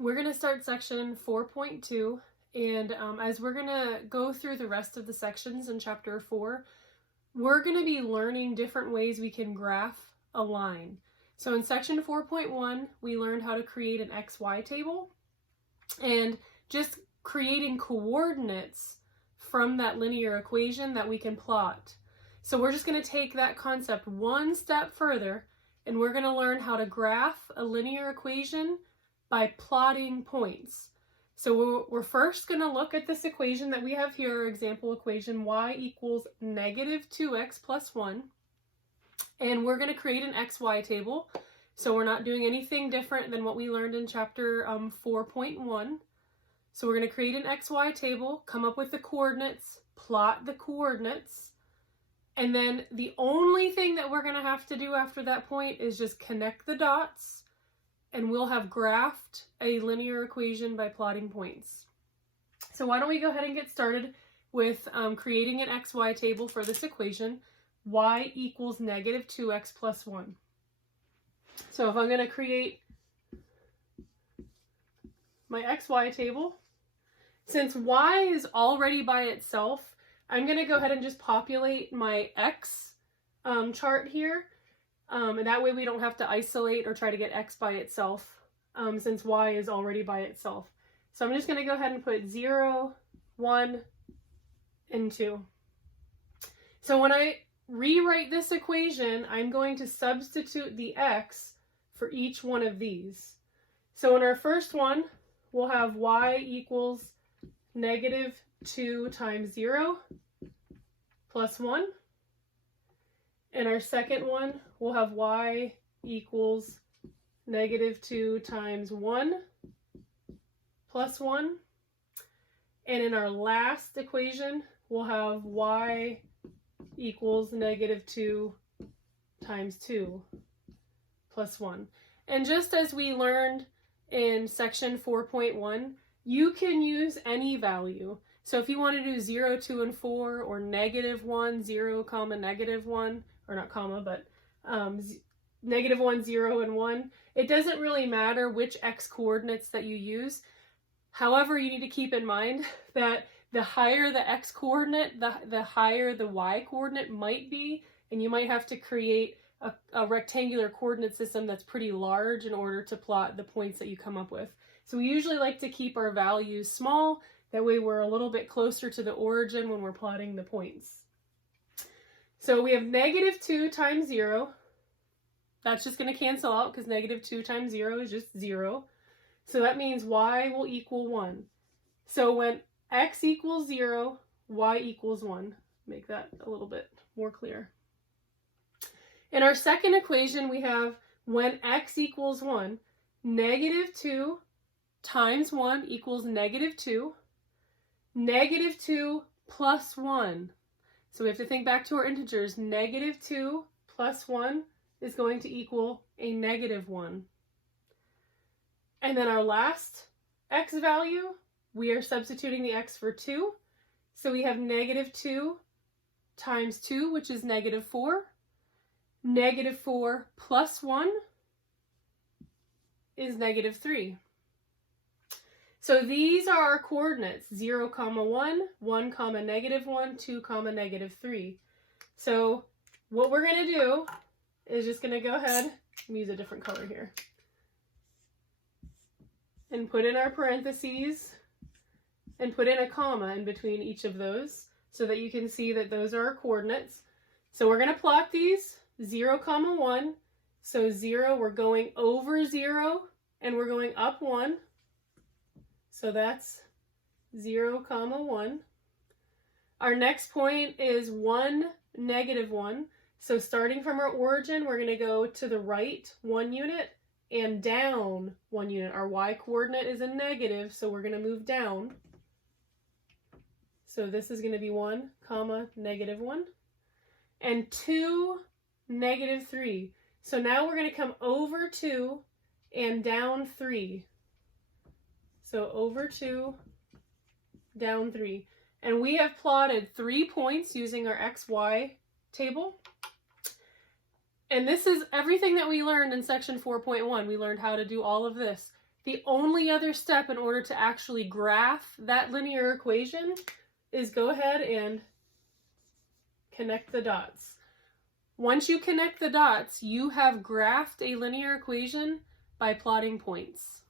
We're going to start section 4.2, and as we're going to go through the rest of the sections in chapter 4, we're going to be learning different ways we can graph a line. So in section 4.1, we learned how to create an XY table, and just creating coordinates from that linear equation that we can plot. So we're just going to take that concept one step further, and we're going to learn how to graph a linear equation by plotting points. So we're first going to look at this equation that we have here, our example equation, y equals negative 2x plus 1. And we're going to create an xy table. So we're not doing anything different than what we learned in chapter 4.1. So we're going to create an xy table, come up with the coordinates, plot the coordinates, and then the only thing that we're going to have to do after that point is just connect the dots, and we'll have graphed a linear equation by plotting points. So why don't we go ahead and get started with creating an xy table for this equation, y equals negative 2x plus 1. So if I'm going to create my xy table, since y is already by itself, I'm going to go ahead and just populate my x chart here. And that way we don't have to isolate or try to get x by itself, since y is already by itself. So I'm just going to go ahead and put 0, 1, and 2. So when I rewrite this equation, I'm going to substitute the x for each one of these. So in our first one, we'll have y equals negative 2 times 0 plus 1. In our second one, we'll have y equals negative 2 times 1 plus 1. And in our last equation, we'll have y equals negative 2 times 2 plus 1. And just as we learned in section 4.1, you can use any value. So if you want to do 0, 2, and 4, or negative 1, 0, comma, negative 1, or not comma, but negative 1, 0, and 1. It doesn't really matter which x coordinates that you use. However, you need to keep in mind that the higher the x coordinate, the higher the y coordinate might be, and you might have to create a rectangular coordinate system that's pretty large in order to plot the points that you come up with. So we usually like to keep our values small. That way we're a little bit closer to the origin when we're plotting the points. So we have negative 2 times 0. That's just going to cancel out because negative 2 times 0 is just 0. So that means y will equal 1. So when x equals 0, y equals 1. Make that a little bit more clear. In our second equation, we have when x equals 1, negative 2 times 1 equals negative 2. Negative 2 plus 1. So we have to think back to our integers. Negative 2 plus 1 is going to equal a negative 1. And then our last x value, we are substituting the x for 2. So we have negative 2 times 2, which is negative 4. Negative 4 plus 1 is negative 3. So these are our coordinates, 0, comma 1, 1, comma negative 1, 2, comma negative 3. So what we're going to do is just going to go ahead and use a different color here. And put in our parentheses and put in a comma in between each of those so that you can see that those are our coordinates. So we're going to plot these, 0, comma 1. So 0, we're going over 0 and we're going up 1. So that's 0, comma 1. Our next point is 1, negative 1. So starting from our origin, we're going to go to the right 1 unit and down 1 unit. Our y coordinate is a negative, so we're going to move down. So this is going to be 1, comma, negative 1. And 2, negative 3. So now we're going to come over 2 and down 3. So over 2, down 3. And we have plotted 3 points using our XY table. And this is everything that we learned in section 4.1. We learned how to do all of this. The only other step in order to actually graph that linear equation is go ahead and connect the dots. Once you connect the dots, you have graphed a linear equation by plotting points.